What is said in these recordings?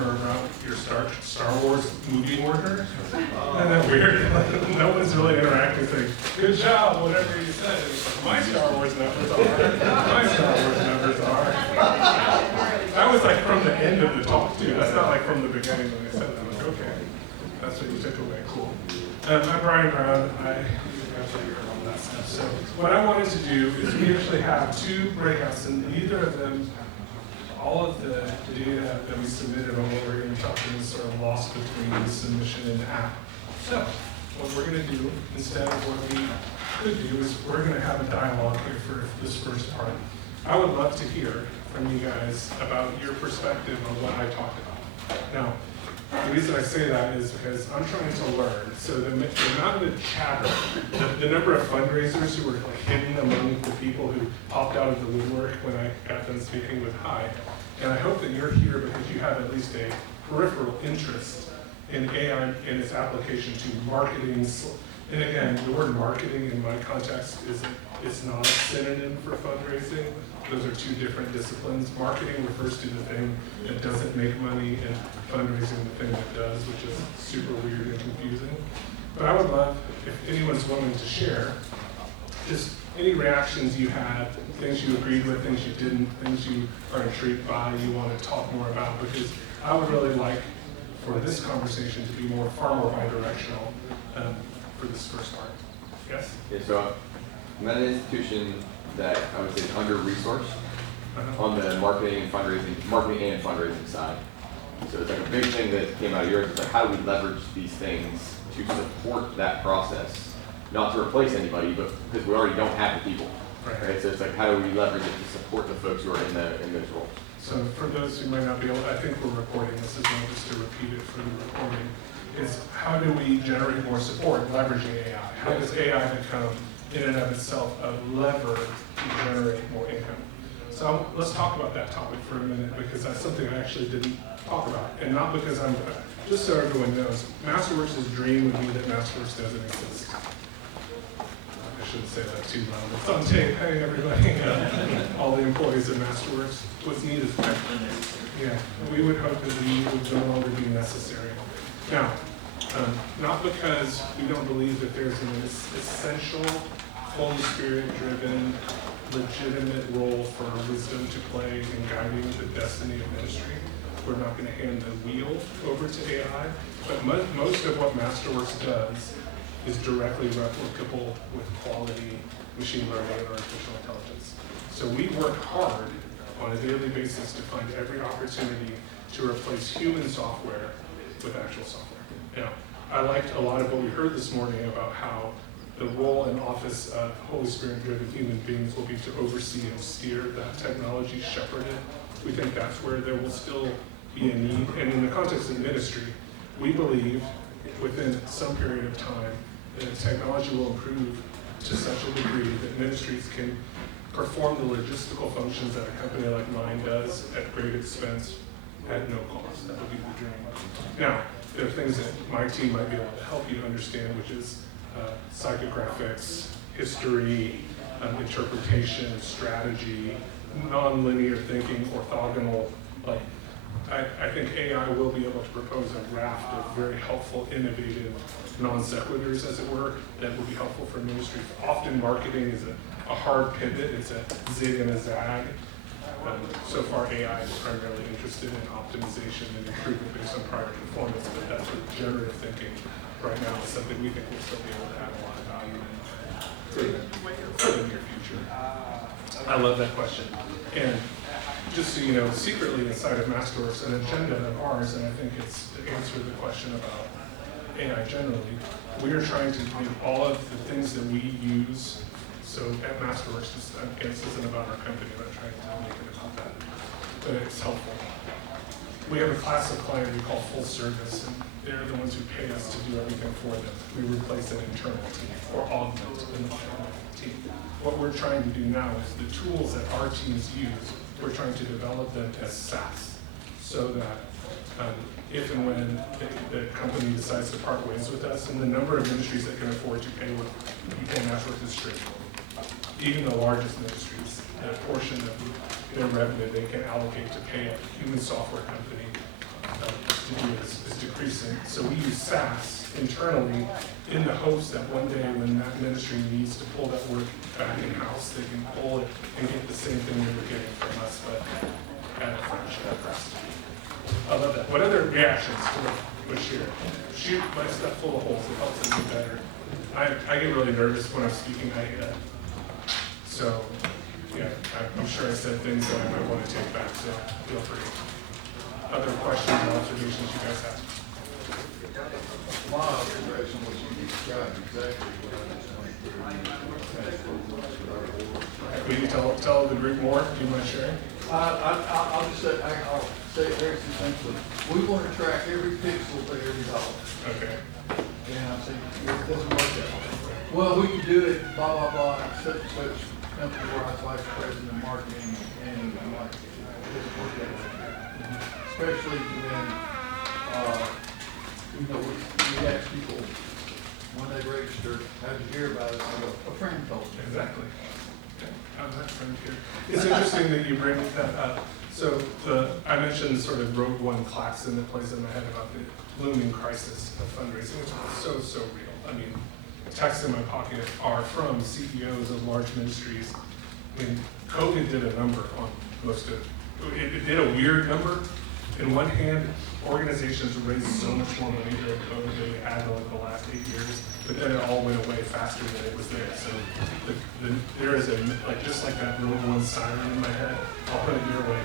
rumor about your Star Wars movie order. Isn't that weird? No one's really interacting, saying, good job, whatever you said. My Star Wars numbers are. My Star Wars numbers are. That was like from the end of the talk, too. That's not like from the beginning when they said that. I'm like, okay, that's what you took away. Cool. I'm Bryan. So what I wanted to do is we actually have two breakouts, and either of them, all of the data that we submitted on what we're going to be talking is sort of lost between the submission and the app. So what we're going to do, instead of what we could do, is we're going to have a dialogue here for this first part. I would love to hear from you guys about your perspective on what I talked about. Now, the reason I say that is because I'm trying to learn. So the amount of chatter, the number of fundraisers who were like hidden among the people who popped out of the woodwork when I got done speaking with Hi. And I hope that you're here because you have at least a peripheral interest in AI and its application to marketing. And again, the word marketing in my context is not a synonym for fundraising. Those are two different disciplines. Marketing refers to the thing that doesn't make money, and fundraising the thing that does, which is super weird and confusing. But I would love, if anyone's willing to share, just any reactions you had, things you agreed with, things you didn't, things you are intrigued by, you want to talk more about, because I would really like for this conversation to be far more bi-directional for this first part. Yes? Yeah, so I'm at an institution that I would say is under-resourced on the marketing and fundraising side. So it's like a big thing that came out of yours. It's like, how do we leverage these things to support that process? Not to replace anybody, but because we already don't have the people. Right? So it's like, how do we leverage it to support the folks who are in those roles? So for those who might not be able, I think we're recording this as well, just to repeat it for the recording, is how do we generate more support leveraging AI? How does AI become, in and of itself, a lever to generate more income? So let's talk about that topic for a minute, because that's something I actually didn't talk about. And not because just so everyone knows, Masterworks' dream would be that Masterworks doesn't exist. I shouldn't say that too loud. It's on tape. Hey, everybody. All the employees of Masterworks. What's needed is yeah, we would hope that we would no longer be necessary. Now, not because we don't believe that there's an essential, Holy Spirit-driven, legitimate role for wisdom to play in guiding the destiny of ministry. We're not going to hand the wheel over to AI, but most of what Masterworks does is directly replicable with quality machine learning and artificial intelligence. So we work hard on a daily basis to find every opportunity to replace human software with actual software. Now, I liked a lot of what we heard this morning about how the role and office of Holy Spirit-driven human beings will be to oversee and steer that technology, shepherd it. We think that's where there will still be a need. And in the context of ministry, we believe within some period of time that technology will improve to such a degree that ministries can perform the logistical functions that a company like mine does at great expense at no cost. That would be the dream. Now, there are things that my team might be able to help you understand, which is psychographics, history, interpretation, strategy, non-linear thinking, orthogonal. Like, I think AI will be able to propose a raft of very helpful, innovative non-sequiturs, as it were, that will be helpful for ministry. Often marketing is a hard pivot. It's a zig and a zag. So far, AI is primarily interested in optimization and improvement based on prior performance, but that sort of generative thinking right now is something we think will still be able to add a lot of value for the near future. I love that question. And just so you know, secretly inside of Masterworks, an agenda of ours, and I think it's to answer the question about AI generally, we are trying to do all of the things that we use. So at Masterworks, just again, this isn't about our company, I'm not trying to make it about that, but it's helpful. We have a class of client we call full service, and they're the ones who pay us to do everything for them. We replace an internal team or augment an internal team. What we're trying to do now is the tools that our teams use, we're trying to develop them as SaaS, so that if and when the company decides to part ways with us, and the number of ministries that can afford to pay Masterworks is straightforward. Even the largest ministries, a portion of their revenue they can allocate to pay a human software company to do is decreasing. So we use SaaS internally in the hopes that one day when that ministry needs to pull that work back in-house, they can pull it and get the same thing they were getting from us, but at a fraction of the cost. I love that. What other reactions to what was shared? Shoot my stuff full of holes. It helps them get better. I get really nervous when I'm speaking. So yeah, I'm sure I said things that I might want to take back, so feel free. Other questions or observations you guys have? My observation was you described exactly what I just went through. Will you tell the group more? Do you mind sharing? I'll just say, I'll say it very succinctly. We want to track every pixel to every dollar. Okay. And I say, it doesn't work that way. Well, we can do it, blah, blah, blah, such and such company where I was vice president of marketing, and I'm like, it doesn't work that way. Especially when, we ask people when they register, how did you hear about us? I go, a friend told me. Exactly. Okay. How's that friend here? It's interesting that you bring that up. So I mentioned sort of Rogue One klaxon that plays in my head about the looming crisis of fundraising, which is so real. I mean, texts in my pocket are from CEOs of large ministries. I mean, COVID did a number on most of it did a weird number. In one hand, organizations raised so much more money during COVID than they had over the last 8 years, but then it all went away faster than it was there. So there is just like that Rogue One siren in my head. I'll put it your way.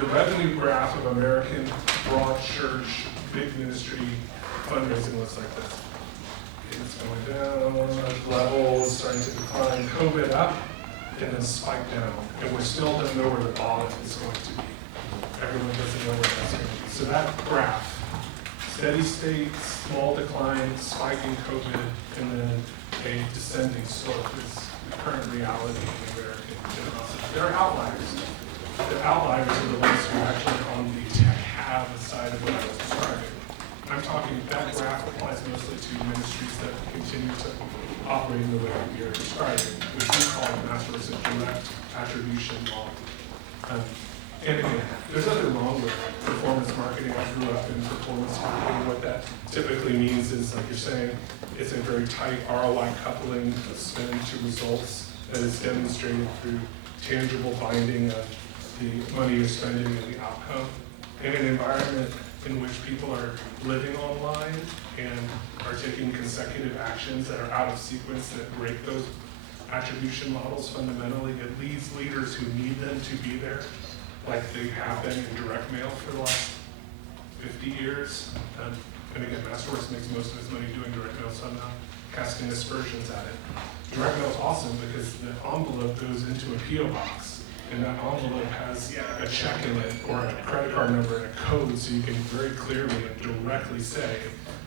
The revenue graph of American broad church, big ministry fundraising looks like this. It's going down, levels starting to decline, COVID up, and then spike down. And we still don't know where the bottom is going to be. Everyone doesn't know where that's going to be. So that graph, steady state, small decline, spiking COVID, and then a descending slope is the current reality in American generosity. There are outliers. The outliers are the ones who are actually on the tech-have side of what I was describing. I'm talking, that graph applies mostly to ministries that continue to operate in the way we are describing, which we call Master's Direct Attribution Model. And again, there's nothing wrong with performance marketing. I grew up in performance marketing. What that typically means is, like you're saying, it's a very tight ROI coupling of spend to results that is demonstrated through tangible binding of the money you're spending and the outcome. In an environment in which people are living online and are taking consecutive actions that are out of sequence that break those attribution models fundamentally, it leads leaders who need them to be there, like they have been in direct mail for the last 50 years. And again, Masterworks makes most of its money doing direct mail, so I'm not casting aspersions at it. Direct mail is awesome because the envelope goes into a P.O. box, and that envelope has a check in it or a credit card number and a code, so you can very clearly and directly say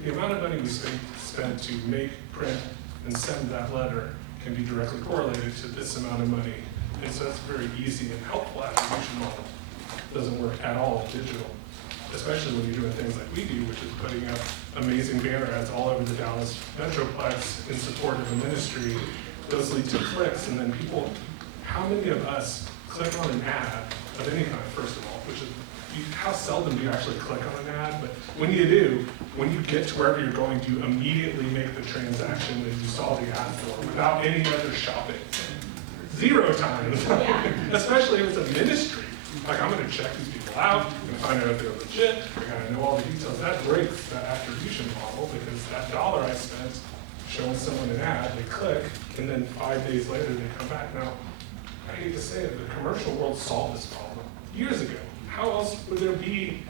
the amount of money we spent to make, print, and send that letter can be directly correlated to this amount of money. And so that's a very easy and helpful attribution model. It doesn't work at all digital, especially when you're doing things like we do, which is putting up amazing banner ads all over the Dallas Metroplex in support of the ministry. Those lead to clicks, and then people, how many of us click on an ad of any kind, first of all, which is, how seldom do you actually click on an ad? But when you do, when you get to wherever you're going, do you immediately make the transaction that you saw the ad for without any other shopping? 0 times, especially if it's a ministry. Like, I'm going to check these people out, I'm going to find out if they're legit, I got to know all the details. That breaks that attribution model because that dollar I spent showing someone an ad, they click, and then 5 days later they come back. Now, I hate to say it, the commercial world solved this problem years ago. How else would there be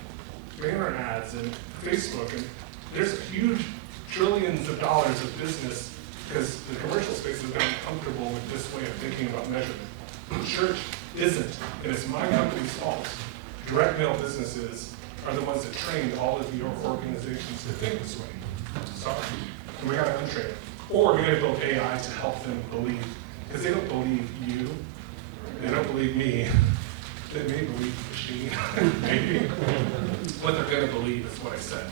banner ads and Facebook? And there's huge trillions of dollars of business because the commercial space has been comfortable with this way of thinking about measurement. The church isn't, and it's my company's fault. Direct mail businesses are the ones that trained all of your organizations to think this way. Sorry. And we got to untrain it. Or we got to build AI to help them believe. Because they don't believe you. They don't believe me. They may believe the machine, maybe. What they're going to believe is what I said.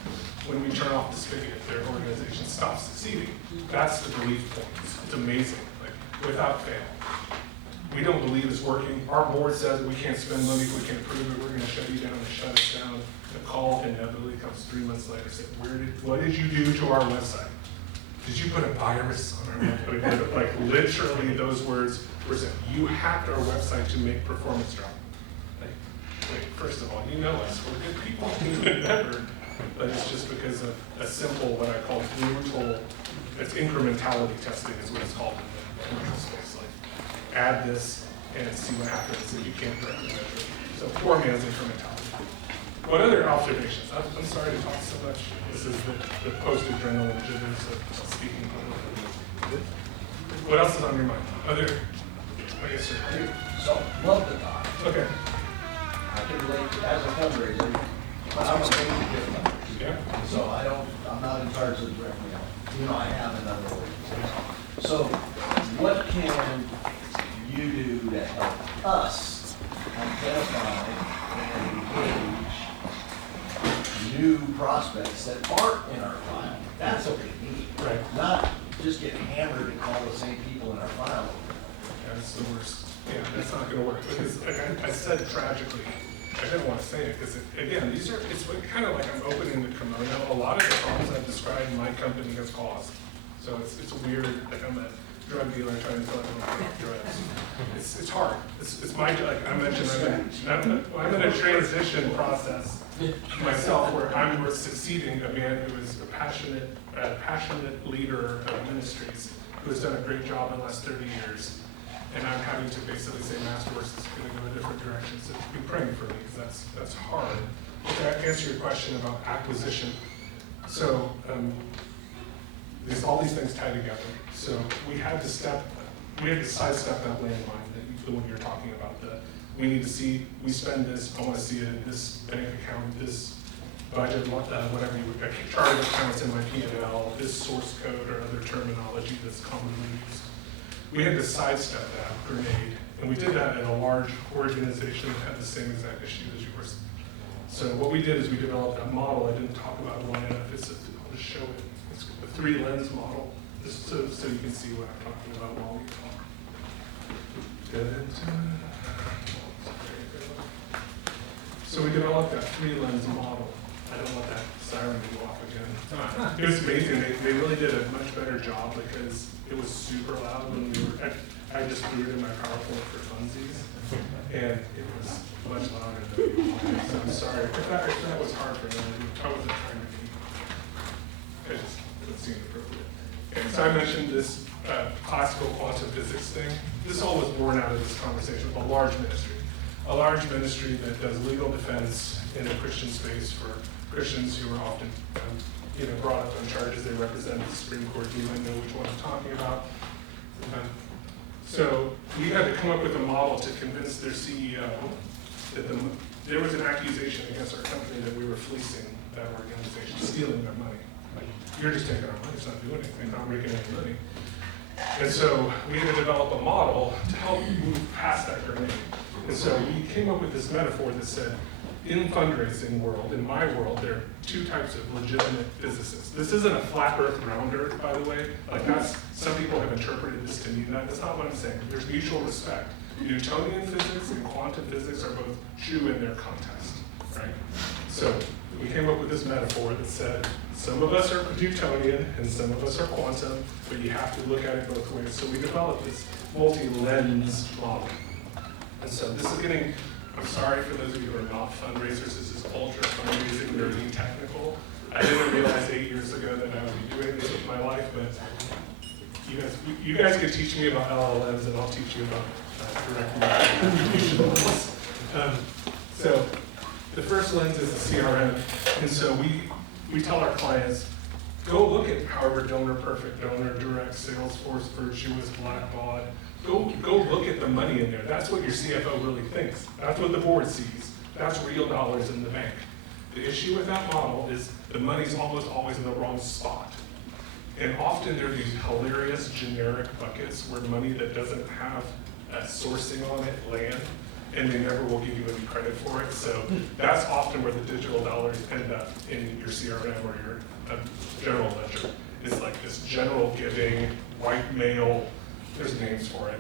When we turn off the spigot, their organization stops succeeding. That's the belief point. It's amazing, like without fail. we don't believe is working. Our board says we can't spend money if we can't prove it. We're going to shut you down and shut us down. The call inevitably comes 3 months later. Said, what did you do to our website? Did you put a virus on our website? Like literally those words were said. You hacked our website to make performance drop. Like, wait, first of all, you know us. We're good people. You would never. But it's just because of a simple, what I call brutal, it's incrementality testing is what it's called in the commercial space. Like, add this and see what happens if you can't directly measure it. So poor man's incrementality. What other observations? I'm sorry to talk so much. This is the post-adrenaline jitters of speaking publicly. What else is on your mind? Other, I guess, sir. So, love the talk. Okay. I can relate to, as a fundraiser, I'm a different. Yeah. So I'm not in charge of directly, I have another organization. So what can you do to help us identify and engage new prospects that aren't in our file? That's what we need. Right. Not just get hammered and call the same people in our file. Yeah, that's the worst. Yeah, that's not going to work because, like I said, tragically, I didn't want to say it because, again, it's kind of like I'm opening the kimono. A lot of the problems I've described my company has caused. So it's weird, like I'm a drug dealer trying to tell everyone to off drugs. It's hard. It's my, like I mentioned, I'm in a transition process myself where I'm succeeding a man who is a passionate leader of ministries who has done a great job in the last 30 years. And I'm having to basically say Masterworks is going to go in different directions. So be praying for me because that's hard. To answer your question about acquisition, so there's all these things tied together. So we had to sidestep that landmine, the one you're talking about. We need to see, we spend this, I want to see it in this bank account, this budget, whatever you would, chart of accounts in my P&L, this source code or other terminology that's commonly used. We had to sidestep that grenade, and we did that in a large organization that had the same exact issue as yours. So what we did is we developed a model. I didn't talk about it long enough. I'll just show it. It's the 3-lens model, just so you can see what I'm talking about while we talk. So we developed that 3-lens model. I don't want that siren to go off again. It was amazing. They really did a much better job because it was super loud when we were, I just threw it in my PowerPoint for funsies, and it was much louder than we wanted. So I'm sorry. If that was hard for them, I wasn't trying to be, it just seemed appropriate. And so I mentioned this classical quantum physics thing. This all was born out of this conversation with a large ministry. A large ministry that does legal defense in a Christian space for Christians who are often brought up on charges. They represent the Supreme Court. You might know which one I'm talking about. So we had to come up with a model to convince their CEO that there was an accusation against our company that we were fleecing that organization, stealing their money. Like, you're just taking our money, it's not doing anything, not making any money. And so we had to develop a model to help move past that grenade. And so we came up with this metaphor that said, in fundraising world, in my world, there are 2 types of legitimate physicists. This isn't a flat earth rounder, by the way. Like some people have interpreted this to mean that. That's not what I'm saying. There's mutual respect. Newtonian physics and quantum physics are both true in their context, right? So we came up with this metaphor that said, some of us are Newtonian and some of us are quantum, but you have to look at it both ways. So we developed this multi-lens model. And so this is getting, I'm sorry for those of you who are not fundraisers, this is ultra fundraising, they're being technical. I didn't realize 8 years ago that I would be doing this with my life, but you guys can teach me about LLMs and I'll teach you about direct attribution lens. So the first lens is the CRM, and so we tell our clients, go look at However Donor, Perfect Donor, Direct, Salesforce, Virtuous, Blackbaud. Go look at the money in there. That's what your CFO really thinks. That's what the board sees. That's real dollars in the bank. The issue with that model is the money's almost always in the wrong spot. And often there are these hilarious generic buckets where money that doesn't have a sourcing on it land, and they never will give you any credit for it. So that's often where the digital dollars end up in your CRM or your general ledger. It's like this general giving, white male, there's names for it,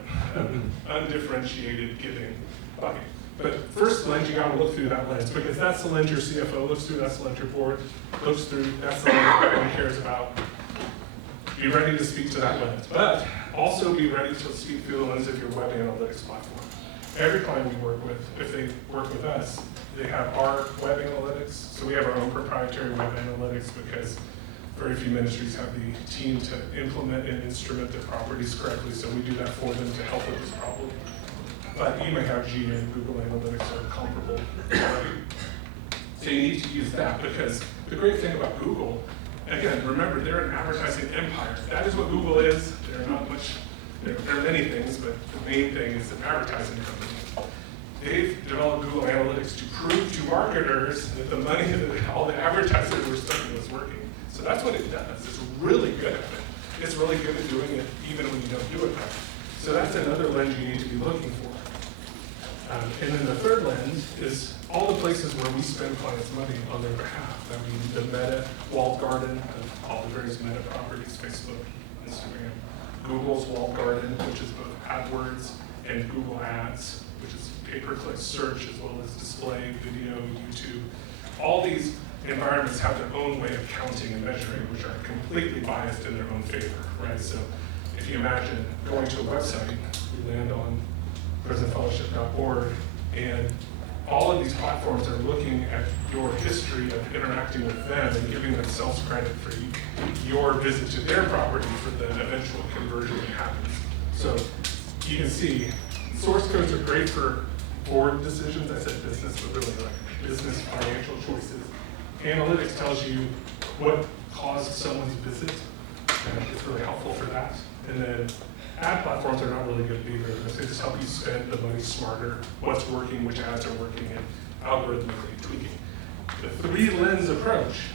undifferentiated giving bucket. But first lens, you gotta look through that lens, because that's the lens your CFO looks through, that's the lens your board looks through, that's the lens everyone cares about. Be ready to speak to that lens, but also be ready to speak through the lens of your web analytics platform. Every client we work with, if they work with us, they have our web analytics, so we have our own proprietary web analytics because very few ministries have the team to implement and instrument their properties correctly, so we do that for them to help with this problem. But you may have G and Google Analytics are comparable. So you need to use that, because the great thing about Google, again, remember, they're an advertising empire. That is what Google is. They're not much, there are many things, but the main thing is an advertising company. They've developed Google Analytics to prove to marketers that the money that all the advertisers were spending was working. So that's what it does. It's really good at it. It's really good at doing it even when you don't do it right. So that's another lens you need to be looking for. And then the third lens is all the places where we spend clients' money on their behalf. I mean, the Meta walled garden of all the various Meta properties, Facebook, Instagram, Google's walled garden, which is both AdWords and Google Ads, which is pay-per-click search as well as display, video, YouTube. All these environments have their own way of counting and measuring, which are completely biased in their own favor, right? So if you imagine going to a website, you land on prisonfellowship.org, and all of these platforms are looking at your history of interacting with them and giving themselves credit for your visit to their property for the eventual conversion that happens. So you can see source codes are great for board decisions. I said business, but really like business financial choices. Analytics tells you what caused someone's visit, and it's really helpful for that. And then ad platforms are not really good either. They just help you spend the money smarter, what's working, which ads are working, and algorithmically tweaking. The three lens approach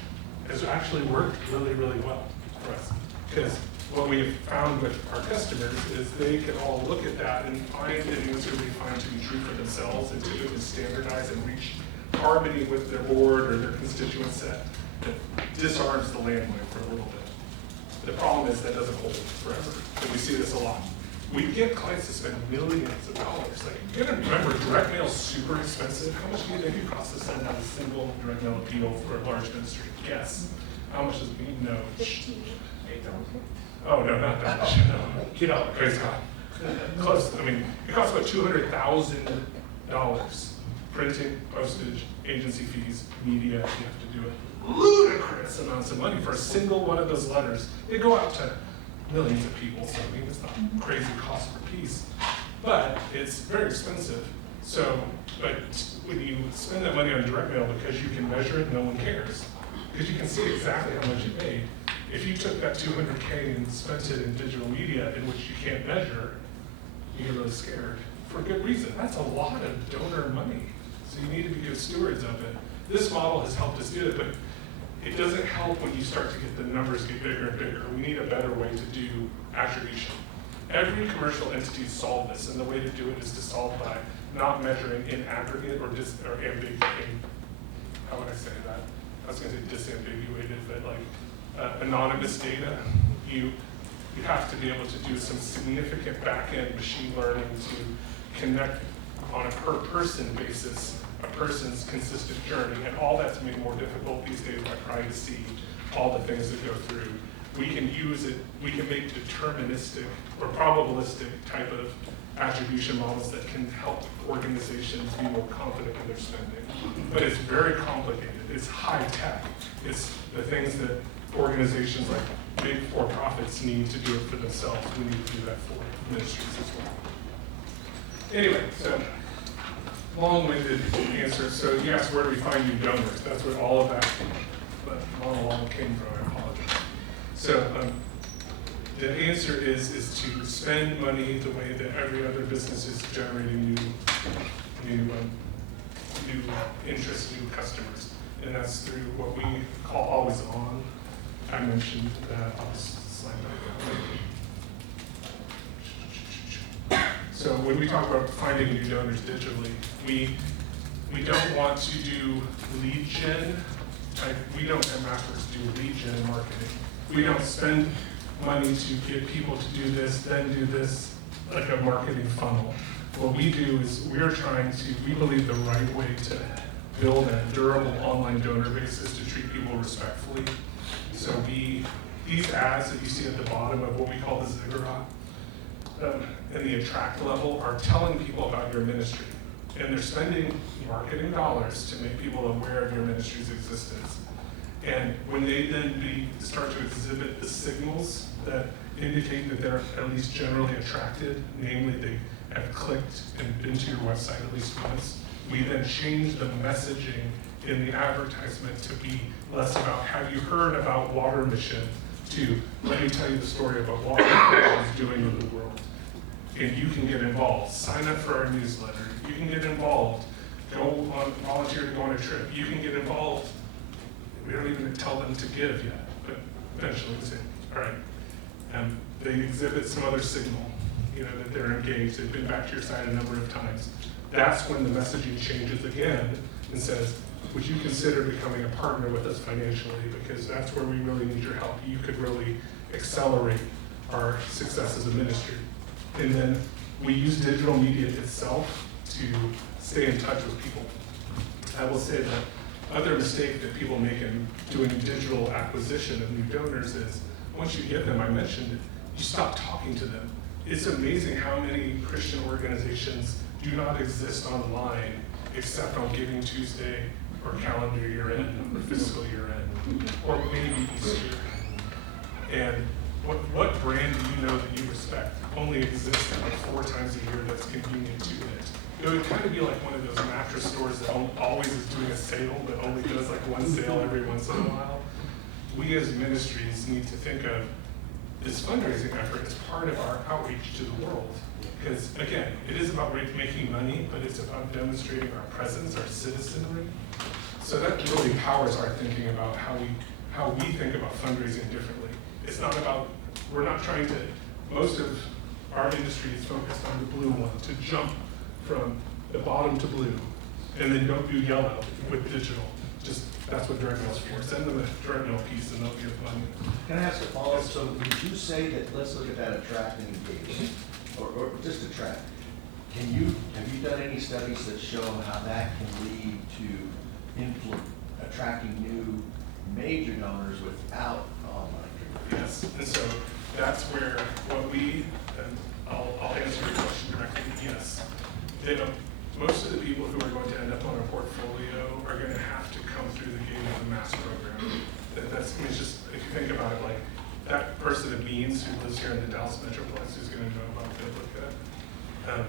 has actually worked really, really well for us. Because what we have found with our customers is they can all look at that and find an answer they find to be true for themselves and typically standardize and reach harmony with their board or their constituent set that disarms the landmine for a little bit. The problem is that doesn't hold forever, and we see this a lot. We get clients to spend millions of dollars. Like, you gotta remember, direct mail is super expensive. How much do you think it costs to send out a single direct mail appeal for a large ministry? Guess. How much does it mean? No. 15. $8. Oh, no, not that much. No. You know, praise God. Close. I mean, it costs about $200,000. Printing, postage, agency fees, media, you have to do it. Ludicrous amounts of money for a single one of those letters. They go out to millions of people, so I mean, it's not crazy cost per piece, but it's very expensive. So, but when you spend that money on direct mail because you can measure it, no one cares. Because you can see exactly how much you paid. If you took that $200K and spent it in digital media in which you can't measure, you get really scared for good reason. That's a lot of donor money. So you need to be good stewards of it. This model has helped us do it, but it doesn't help when you start to get the numbers get bigger and bigger. We need a better way to do attribution. Every commercial entity solve this, and the way to do it is to solve by not measuring in aggregate or ambiguous. How would I say that? I was going to say disambiguated, but like anonymous data. You have to be able to do some significant back-end machine learning to connect on a per person basis a person's consistent journey, and all that's made more difficult these days by privacy, all the things that go through. We can use it, we can make deterministic or probabilistic type of attribution models that can help organizations be more confident in their spending. But it's very complicated, it's high tech. It's the things that organizations like big for-profits need to do it for themselves. We need to do that for ministries as well. Anyway, so long-winded answer. So you asked, where do we find new donors? That's where all of that monologue came from. I apologize. So the answer is to spend money the way that every other business is generating new interest, new customers, and that's through what we call always on. I mentioned that. I'll just slide back down. So when we talk about finding new donors digitally, we don't want to do lead gen. We don't at Masters do lead gen marketing. We don't spend money to get people to do this, then do this, like a marketing funnel. What we do is we believe the right way to build a durable online donor base is to treat people respectfully. So these ads that you see at the bottom of what we call the ziggurat, and the attract level are telling people about your ministry. And they're spending marketing dollars to make people aware of your ministry's existence. And when they then start to exhibit the signals that indicate that they're at least generally attracted, namely they have clicked and been to your website at least once, we then change the messaging in the advertisement to be less about, have you heard about water mission, to let me tell you the story about what water mission is doing in the world. And you can get involved. Sign up for our newsletter. You can get involved. Volunteer to go on a trip. You can get involved. We don't even tell them to give yet, but eventually we say, all right. They exhibit some other signal, that they're engaged. They've been back to your site a number of times. That's when the messaging changes again and says, would you consider becoming a partner with us financially? Because that's where we really need your help. You could really accelerate our success as a ministry. And then we use digital media itself to stay in touch with people. I will say that other mistake that people make in doing digital acquisition of new donors is once you get them, I mentioned it, you stop talking to them. It's amazing how many Christian organizations do not exist online except on Giving Tuesday or calendar year end or fiscal year end or maybe Easter. And what brand do you know that you respect only exists like 4 times a year that's convenient to it? It would kind of be like one of those mattress stores that always is doing a sale but only does like one sale every once in a while. We as ministries need to think of this fundraising effort as part of our outreach to the world. Because again, it is about making money, but it's about demonstrating our presence, our citizenry. So that really powers our thinking about how we think about fundraising differently. It's not about, we're not trying to, most of our industry is focused on the blue one, to jump from the bottom to blue, and then don't do yellow with digital. Just, that's what direct mail's for. Send them a direct mail piece and they'll give money. Can I ask a follow-up? So would you say that, let's look at that attract and engage, or just attract. Have you done any studies that show how that can lead to attracting new major donors without online? Yes, and so that's where what and I'll answer your question directly, yes. Most of the people who are going to end up on our portfolio are going to have to come through the gate of the mass program. It's just, if you think about it, like that person at Means who lives here in the Dallas Metroplex who's going to know about Biblica,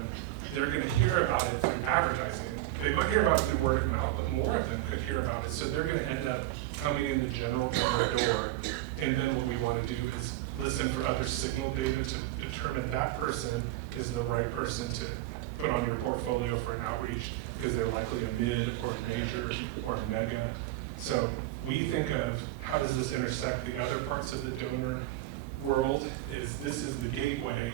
they're going to hear about it through advertising. They might hear about it through word of mouth, but more of them could hear about it. So they're going to end up coming in the general door. And then what we want to do is listen for other signal data to determine that person is the right person to put on your portfolio for an outreach because they're likely a mid or a major or a mega. So we think of how does this intersect the other parts of the donor world is this is the gateway,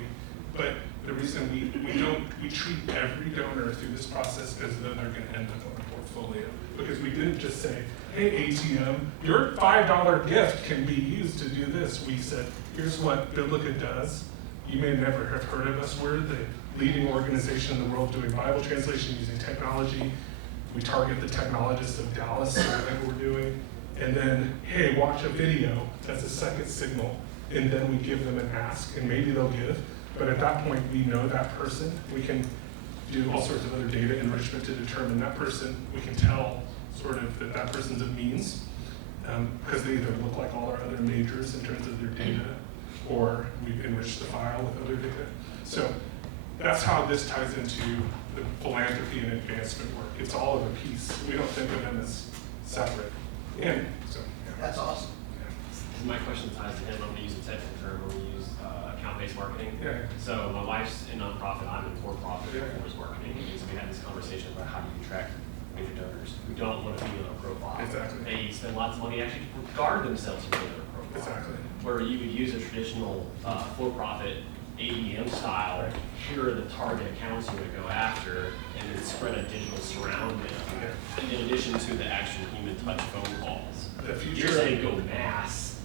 but the reason we treat every donor through this process as though they're going to end up on a portfolio. Because we didn't just say, hey ATM, your $5 gift can be used to do this. We said, here's what Biblica does. You may never have heard of us. We're the leading organization in the world doing Bible translation using technology. We target the technologists of Dallas, so whatever we're doing. And then, hey, watch a video. That's a second signal. And then we give them an ask, and maybe they'll give. But at that point, we know that person. We can do all sorts of other data enrichment to determine that person. We can tell sort of that that person's a Means, because they either look like all our other majors in terms of their data, or we've enriched the file with other data. So that's how this ties into the philanthropy and advancement work. It's all of a piece. We don't think of them as separate. And so, yeah. That's awesome. My question ties to him. I'm going to use a technical term when we use account-based marketing. Yeah. So my wife's in nonprofit, I'm in for-profit performance marketing. And so we had this conversation about how do you attract major donors who don't want to be on a profile. Exactly. They spend lots of money actually to regard themselves as being on a profile. Exactly. Where you would use a traditional for-profit ABM style, here are the target accounts you would go after, and then spread a digital surround them, in addition to the actual human touch phone calls. The future. You're saying go mass,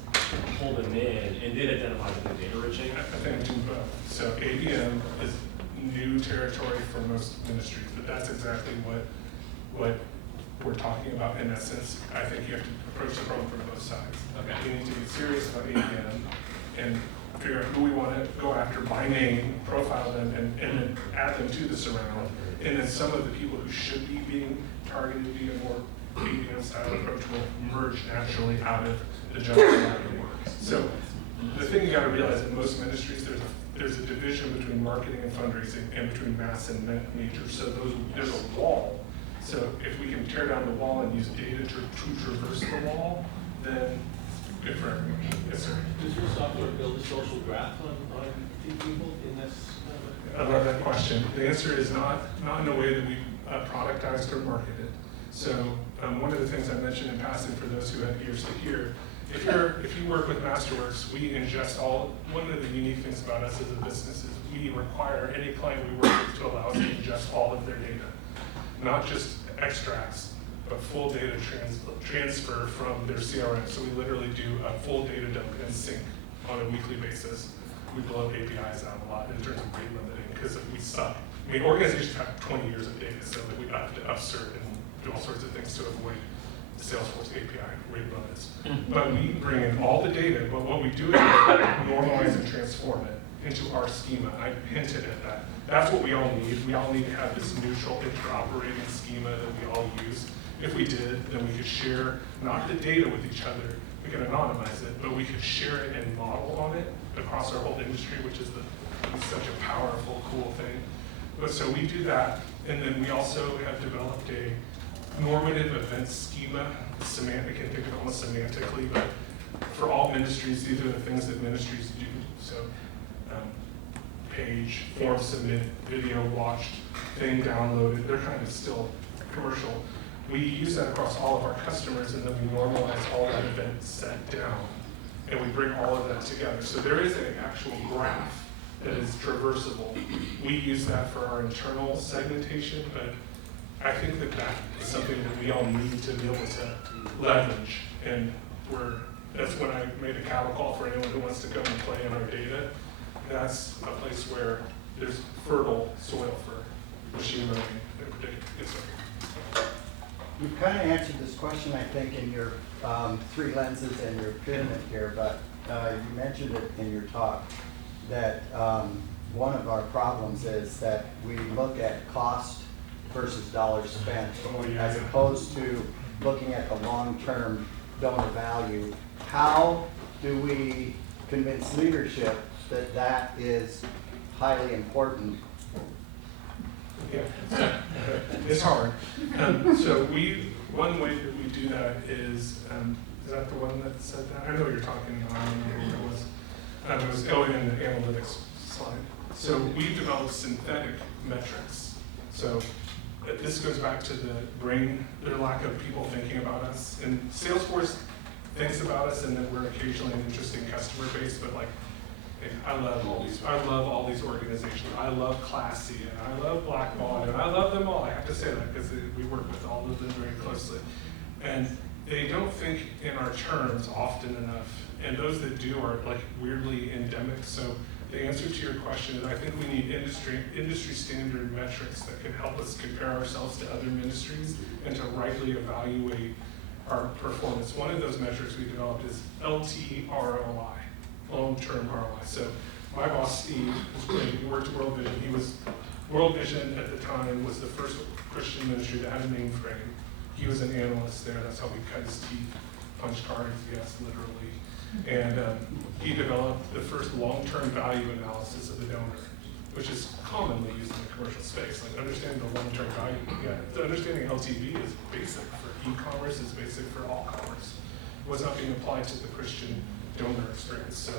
pull them in, and then identify the data riching? I think do both. So ABM is new territory for most ministries, but that's exactly what we're talking about in essence. I think you have to approach the problem from both sides. Okay. You need to be serious about ABM and figure out who we want to go after by name, profile them, and then add them to the surround. And then some of the people who should be being targeted via more ABM style approach will merge naturally out of the general marketing. So the thing you got to realize in most ministries, there's a division between marketing and fundraising and between mass and major. So there's a wall. So if we can tear down the wall and use data to traverse the wall, then good for everyone. Yes, sir. Does your software build a social graph on people in this? I love that question. The answer is not in a way that we productized or marketed. So one of the things I mentioned in passing for those who had ears to hear, if you work with Masterworks, we ingest one of the unique things about us as a business is we require any client we work with to allow us to ingest all of their data. Not just extracts, but full data transfer from their CRM. So we literally do a full data dump and sync on a weekly basis. We blow APIs out a lot in terms of rate limiting because we suck. I mean, organizations have 20 years of data, so that we have to upsert and do all sorts of things to avoid Salesforce API rate limits. But we bring in all the data, but what we do is normalize and transform it into our schema. I hinted at that. That's what we all need. We all need to have this neutral interoperating schema that we all use. If we did, then we could share not the data with each other, we could anonymize it, but we could share it and model on it across our whole industry, which is such a powerful, cool thing. But so we do that, and then we also have developed a normative event schema. Semantic, can think of it almost semantically, but for all ministries, these are the things that ministries do. So page, form submitted, video watched, thing downloaded, they're kind of still commercial. We use that across all of our customers, and then we normalize all that event set down, and we bring all of that together. So there is an actual graph that is traversable. We use that for our internal segmentation, but I think that is something that we all need to be able to leverage. And that's when I made a cattle call for anyone who wants to come and play in our data. That's a place where there's fertile soil for machine learning in particular. Yes, sir. You've kind of answered this question, I think, in your 3 lenses and your pyramid here, but you mentioned it in your talk that one of our problems is that we look at cost versus dollars spent, as opposed to looking at the long-term donor value. How do we convince leadership that that is highly important? Yeah, it's hard. So one way that we do that is that the one that said that? I know what you're talking about. I don't remember what it was. It was going in the analytics slide. So we developed synthetic metrics. So this goes back to the lack of people thinking about us. And Salesforce thinks about us and that we're occasionally an interesting customer base, but like, I love all these organizations. I love Classy, and I love Blackball, and I love them all. I have to say that because we work with all of them very closely. And they don't think in our terms often enough. And those that do are like weirdly endemic. So the answer to your question is I think we need industry standard metrics that can help us compare ourselves to other ministries and to rightly evaluate our performance. One of those metrics we developed is LTROI. Long-term ROI. So my boss, Steve, was great. He worked at World Vision. World Vision at the time was the first Christian ministry that had a mainframe. He was an analyst there. That's how we cut his teeth, punch cards, yes, literally. And he developed the first long-term value analysis of the donor, which is commonly used in the commercial space. Like understanding the long-term value. Yeah, the understanding LTV is basic for e-commerce, is basic for all commerce. It was not being applied to the Christian donor experience. So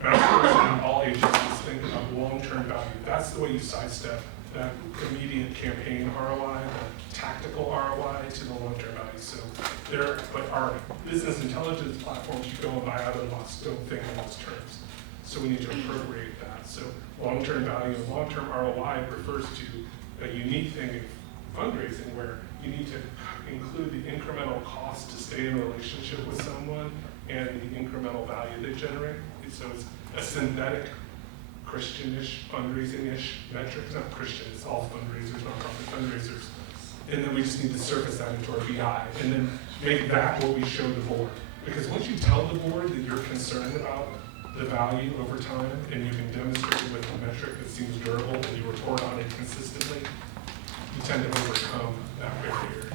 Masterworks and all agencies think about long-term value. That's the way you sidestep that immediate campaign ROI, the tactical ROI to the long-term value. So but our business intelligence platforms you go and buy out of the box don't think in those terms. So we need to appropriate that. So long-term value and long-term ROI refers to a unique thing in fundraising where you need to include the incremental cost to stay in a relationship with someone and the incremental value they generate. So it's a synthetic Christian-ish, fundraising-ish metric. It's not Christian, it's all fundraisers, nonprofit fundraisers. And then we just need to surface that into our BI and then make that what we show the board. Because once you tell the board that you're concerned about the value over time and you can demonstrate it with a metric that seems durable and you report on it consistently, you tend to overcome that barrier.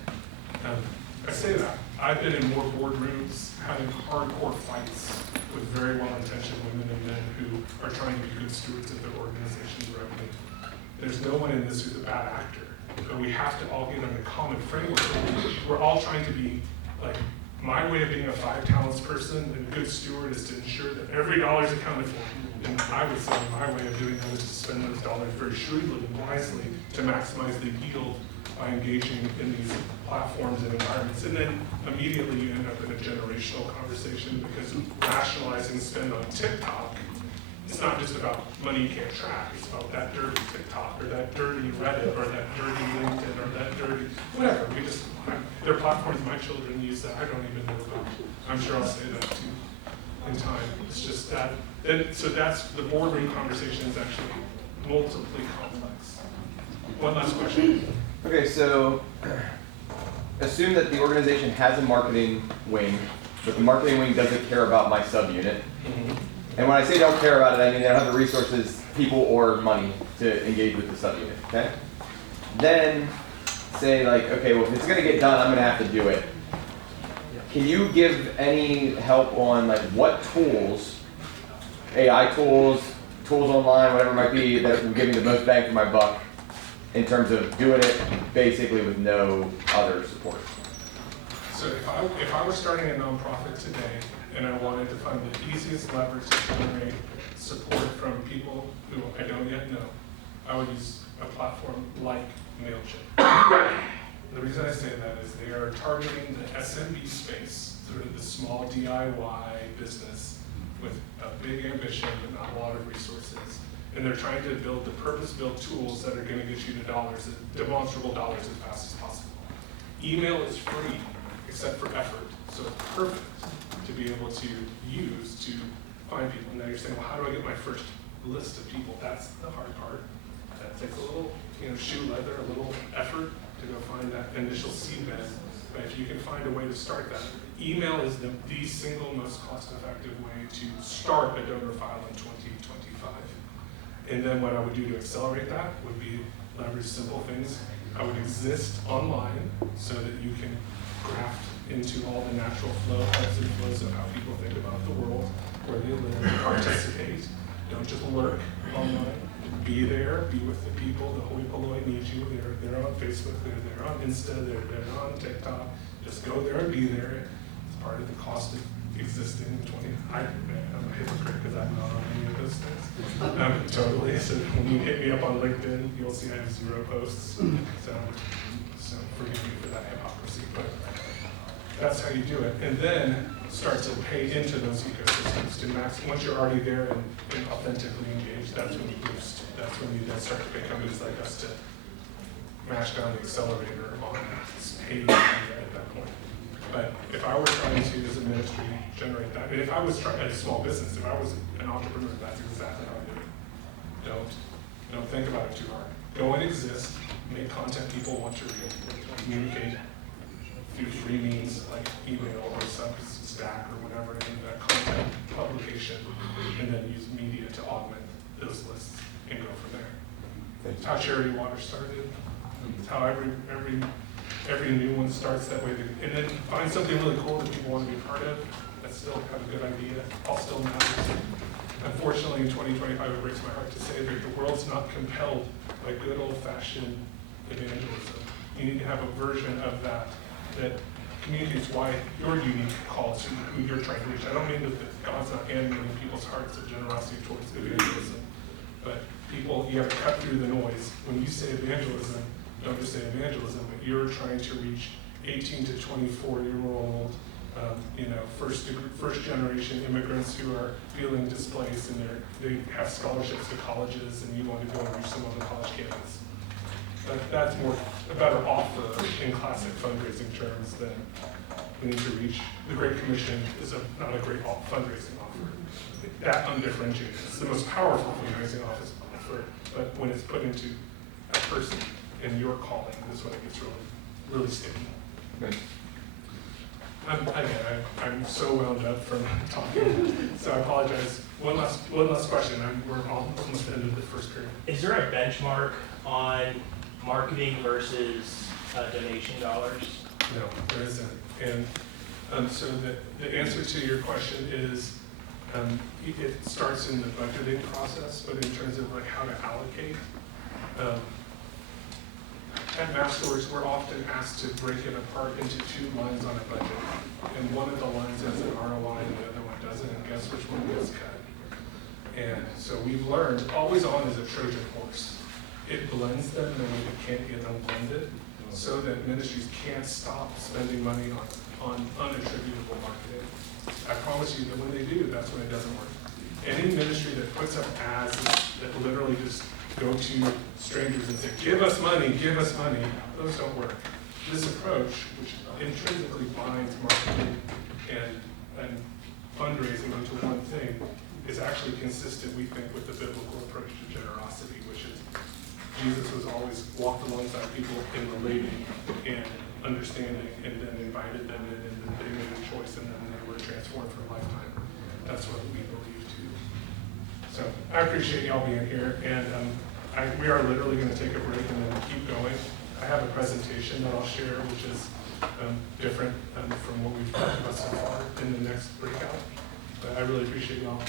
I say that. I've been in more boardrooms having hardcore fights with very well-intentioned women and men who are trying to be good stewards of their organization's revenue. There's no one in this who's a bad actor, but we have to all get on a common framework. We're all trying to be like, my way of being a 5 talents person and a good steward is to ensure that every dollar is accounted for. And I would say my way of doing that is to spend those dollars very shrewdly and wisely to maximize the yield by engaging in these platforms and environments. And then immediately you end up in a generational conversation because rationalizing spend on TikTok, it's not just about money you can't track, it's about that dirty TikTok or that dirty Reddit or that dirty LinkedIn or that dirty, whatever. There are platforms my children use that I don't even know about. I'm sure I'll say that too in time. It's just that, so that's, the boardroom conversation is actually multiply complex. One last question. Okay, so assume that the organization has a marketing wing, but the marketing wing doesn't care about my subunit. Mm-hmm. And when I say don't care about it, I mean they don't have the resources, people, or money to engage with the subunit, okay? Then say like, okay, well if it's gonna get done, I'm gonna have to do it. Can you give any help on like what tools, AI tools, tools online, whatever it might be, that will give me the most bang for my buck in terms of doing it basically with no other support? So if I were starting a nonprofit today and I wanted to find the easiest leverage to generate support from people who I don't yet know, I would use a platform like MailChimp. The reason I say that is they are targeting the SMB space, sort of the small DIY business with a big ambition but not a lot of resources. And they're trying to build the purpose-built tools that are going to get you to dollars, demonstrable dollars as fast as possible. Email is free, except for effort. So it's perfect to be able to use to find people. Now you're saying, well, how do I get my first list of people? That's the hard part. That takes a little, shoe leather, a little effort to go find that initial seedbed. But if you can find a way to start that, email is the single most cost-effective way to start a donor file in 2025. And then what I would do to accelerate that would be leverage simple things. I would exist online so that you can graft into all the natural ebbs and flows of how people think about the world, where they live, participate. Don't just lurk online. Be there, be with the people. The hoi polloi need you. They're on Facebook, they're there on Insta, they're on TikTok. Just go there and be there. It's part of the cost of existing in 20. I'm a hypocrite because I'm not on any of those things. Totally. So when you hit me up on LinkedIn, you'll see I have 0 posts. So forgive me for that hypocrisy, but that's how you do it. And then start to pay into those ecosystems to max. Once you're already there and authentically engaged, that's when you boost. That's when you then start to pick companies like us to mash down the accelerator on paid at that point. But if I were trying to, as a ministry, generate that, and if I was trying as a small business, if I was an entrepreneur, that's exactly how I do it. Don't think about it too hard. Go and exist, make content people want to read, communicate through free means like email or Substack or whatever, and that content publication, and then use media to augment those lists and go from there. It's how Charity Water started. It's how every new one starts that way. And then find something really cool that people want to be part of. That still have a good idea. All still matters. Unfortunately, in 2025, it breaks my heart to say that the world's not compelled by good old-fashioned evangelism. You need to have a version of that communicates why your unique call to who you're trying to reach. I don't mean that God's not animating people's hearts of generosity towards evangelism, but people, you have to cut through the noise. When you say evangelism, don't just say evangelism, but you're trying to reach 18 to 24-year-old, first generation immigrants who are feeling displaced and they have scholarships to colleges, and you want to go and reach them on the college campus. But that's more, a better offer in classic fundraising terms than we need to reach. The Great Commission is not a great fundraising offer. That undifferentiated. It's the most powerful fundraising offer, but when it's put into a person and your calling, is when it gets really, really sticky. Good. I'm so wound up from talking, so I apologize. One last question. We're almost at the end of the first period. Is there a benchmark on marketing versus donation dollars? No, there isn't. And so the answer to your question is, it starts in the budgeting process, but in terms of like how to allocate, at Masters, we're often asked to break it apart into two lines on a budget. And one of the lines has an ROI and the other one doesn't, and guess which one gets cut? And so we've learned, always on is a Trojan horse. It blends them in a way that can't get unblended, so that ministries can't stop spending money on unattributable marketing. I promise you that when they do, that's when it doesn't work. Any ministry that puts up ads that literally just go to strangers and say, give us money, those don't work. This approach, which intrinsically binds marketing and fundraising into one thing, is actually consistent, we think, with the biblical approach to generosity, which is Jesus was always walked alongside people in relating and understanding, and then invited them in, and then they made a choice, and then they were transformed for a lifetime. That's what we believe too. So I appreciate y'all being here, and we are literally going to take a break and then keep going. I have a presentation that I'll share, which is different from what we've talked about so far in the next breakout. But I really appreciate y'all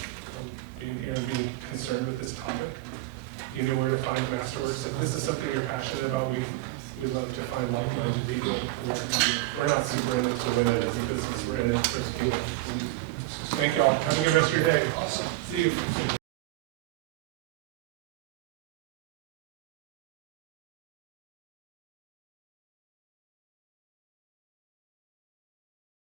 being here and being concerned with this topic. You know where to find Masterworks. If this is something you're passionate about, we'd love to find like-minded people. We're not super in it to win it as a business. We're in it for the people. Thank y'all. Have a good rest of your day. Awesome. See you.